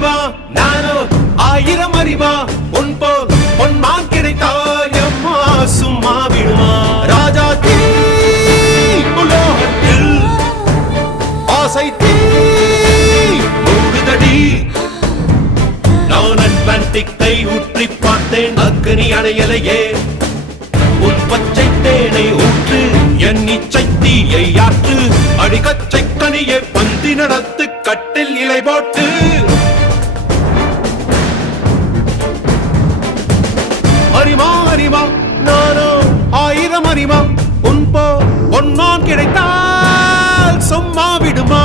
அறிவா நானோ ஆயிரம் அறிவா உன் போல் பொன்மான் கிடைத்தால் எம்மா சும்மா விடுமா ராஜா தீ உலோகத்தில் ஆசை தீ மூடுதடி நான் அட்லாண்டிக்கை ஊற்றி பார்த்தேன் அக்னி அணையலையே உன் பச்சை தேனை ஊற்று என் இச்சை தீயை ஆற்று அடிக்கச்சை கனியை பந்தி நடத்து கட்டில் இலை போட்டு அறிமா அறிமா நானோ ஆயிரம் அறிமா உன் போ பொன்னான் கிடைத்தால் சும்மா விடுமா